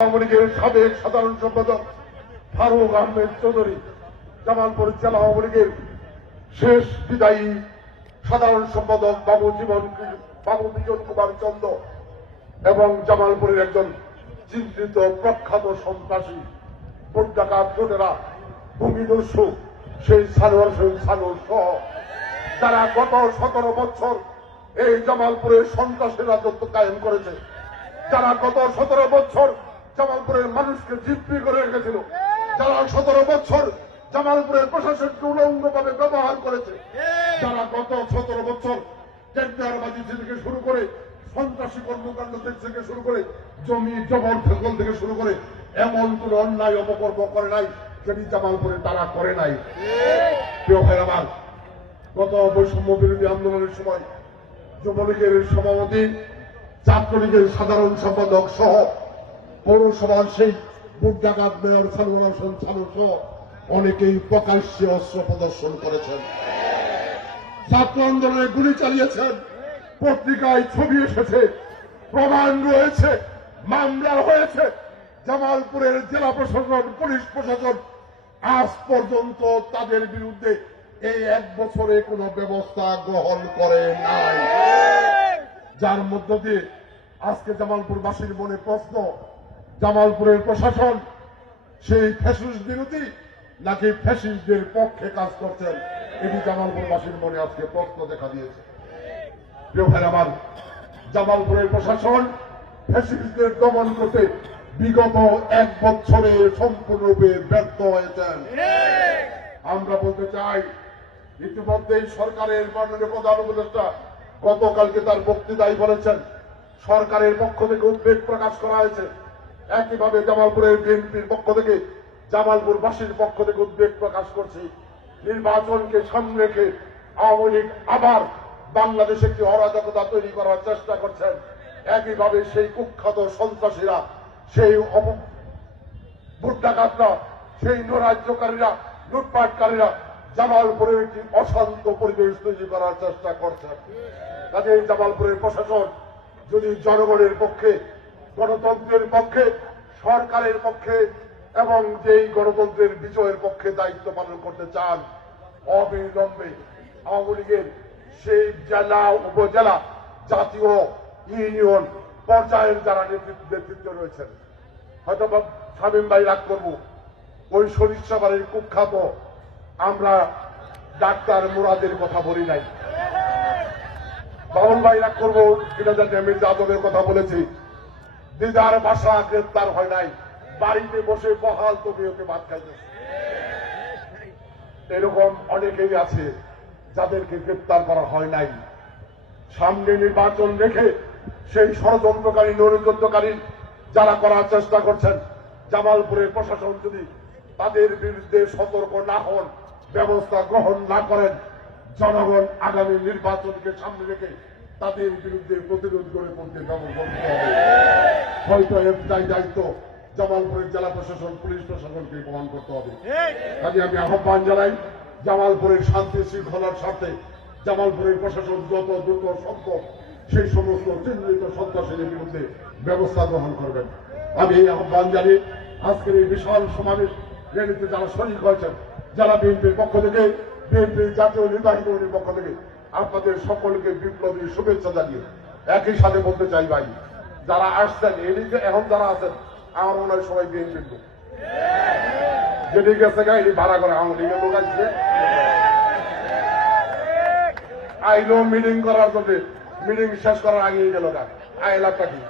আওয়ামী লীগের সাবেক সাধারণ সম্পাদক ফারুক আহমেদ চৌধুরী, জামালপুর জেলা আওয়ামী লীগের শেষ বিদায়ী সাধারণ সম্পাদক বাবু জীবন বাবু বিজন কুমার চন্দ্র এবং জামালপুরের একজন চিন্তিত, প্রখ্যাত সন্ত্রাসী ডাকাত জোটেরা ভূমিদস্যু সেই সানোয়ার শহীদ সানোয়ার সহ যারা গত সতেরো বছর এই জামালপুরে সন্ত্রাসের রাজত্ব কায়েম করেছে, যারা গত সতেরো বছর জামালপুরের মানুষকে জিপ্পি করে রেখেছিল। যারা সতেরো বছর জামালপুরের প্রশাসনকে উলঙ্গভাবে ব্যবহার করেছে, যারা গত সতেরো বছর থেকে শুরু করে সন্ত্রাসী কর্মকাণ্ড থেকে শুরু করে জমি জবর দখল থেকে শুরু করে এমন কোন অন্যায় অপকর্ম করে নাই যেটি জামালপুরে তারা করে নাই। প্রিয় আমার, গত বৈষম্য বিরোধী আন্দোলনের সময় যুবলীগের সভাপতি, ছাত্রলীগের সাধারণ সম্পাদক সহ পৌরসভার সেই বুটডাকাত মেয়র সালমান হোসেন সহ অনেকেই প্রকাশ্যে অস্ত্র প্রদর্শন করেছেন। ছাত্র আন্দোলনে গুলি চালিয়েছেন। পত্রিকায় ছবি এসেছে, প্রমাণ রয়েছে, মামলা হয়েছে। জামালপুরের জেলা প্রশাসন, পুলিশ প্রশাসন আজ পর্যন্ত তাদের বিরুদ্ধে এই এক বছরে কোনো ব্যবস্থা গ্রহণ করে নাই। যার মধ্য দিয়ে আজকে জামালপুরবাসীর মনে প্রশ্ন জামালপুরের প্রশাসন, সেই ফ্যাসিস বিরোধী নাকি ফ্যাসিস্টদের পক্ষে কাজ করছেন? এটি জামালপুরবাসীর মনে আজকে প্রশ্ন দেখা দিয়েছে। ভাই আমার, জামালপুরের প্রশাসন ফ্যাসিস্টদের দমন করতে বিগত এক বছরে সম্পূর্ণরূপে ব্যর্থ হয়েছেন। আমরা বলতে চাই, ইতিমধ্যেই সরকারের মাননীয় প্রধান উপদেষ্টা গতকালকে তার বক্তৃতায় বলেছেন, সরকারের পক্ষ থেকে উদ্বেগ প্রকাশ করা হয়েছে। একইভাবে জামালপুরের বিএনপির পক্ষ থেকে, জামালপুরবাসীর পক্ষ থেকে উদ্বেগ প্রকাশ করছি। নির্বাচনকে সামনে রেখে আওয়ামী লীগ আবার বাংলাদেশে একটি অরাজকতা তৈরি করার চেষ্টা করছেন। একইভাবে সেই কুখ্যাত সন্ত্রাসীরা, সেই অপ- ভোট ডাকাতরা সেই নৈরাজ্যকারীরা, লুটপাটকারীরা জামালপুরের একটি অশান্ত পরিবেশ তৈরি করার চেষ্টা করছেন। কাজে জামালপুরের প্রশাসন যদি জনগণের পক্ষে গণতন্ত্রের পক্ষে, সরকারের পক্ষে এবং যেই গণতন্ত্রের বিজয়ের পক্ষে দায়িত্ব পালন করতে চান অবিলম্বে আওয়ামী লীগের সেই জেলা, উপজেলা জাতীয় ইউনিয়ন পর্যায়ের যারা নেতৃত্ব রয়েছেন। হয়তো শামীম ভাই রাগ করব। ওই সরিষা বাড়ির কুখ্যাত আমরা ডাক্তার মুরাদের কথা বলি নাই। বাবুল ভাই রাগ করব এটা জানি আমি যাদবের কথা বলেছি। দিদার বাসা গ্রেপ্তার হয় নাই। বাড়িতে বসে বহাল তুমি ওকে ভাত খাইতেছে। এরকম অনেকেই আছে যাদেরকে গ্রেপ্তার করা হয় নাই। সামনে নির্বাচন রেখে সেই ষড়যন্ত্রকারী, নৈরাজ্যকারী যারা করার চেষ্টা করছেন, জামালপুরের প্রশাসন যদি তাদের বিরুদ্ধে সতর্ক না হন, ব্যবস্থা গ্রহণ না করেন, জনগণ আগামী নির্বাচনকে সামনে রেখে তাদের বিরুদ্ধে প্রতিরোধ গড়ে তুলতে ব্যবস্থা হবে। হয়তো এর দায় দায়িত্ব জামালপুরের জেলা প্রশাসন পুলিশ প্রশাসনকে প্রমাণ করতে হবে। কাজে আমি আহ্বান জানাই জামালপুরের শান্তি শৃঙ্খলার স্বার্থে জামালপুরের প্রশাসন যত দ্রুত সম্ভব সেই সমস্ত চিহ্নিত সন্ত্রাসীদের বিরুদ্ধে ব্যবস্থা গ্রহণ করবেন। আমি এই আহ্বান জানি আজকের এই বিশাল সমাবেশ রেলিতে যারা শরিক হয়েছেন যারা বিএনপির পক্ষ থেকে বিএনপির জাতীয় নির্বাহী কমিটির পক্ষ থেকে আপনাদের সকলকে বিপ্লবী শুভেচ্ছা জানিয়ে একই সাথে বলতে চাই ভাই যারা আসছেন এদিকে এখন যারা আছেন, আমার মনে হয় সবাই বিএনপির লোক। যেটি গেছে গা এটি ভাড়া করে আওয়ামী লীগের লোক আসছে। আইলো মিটিং করার জন্য মিটিং শেষ করার আগেই গেল গা। আইলাটা কি?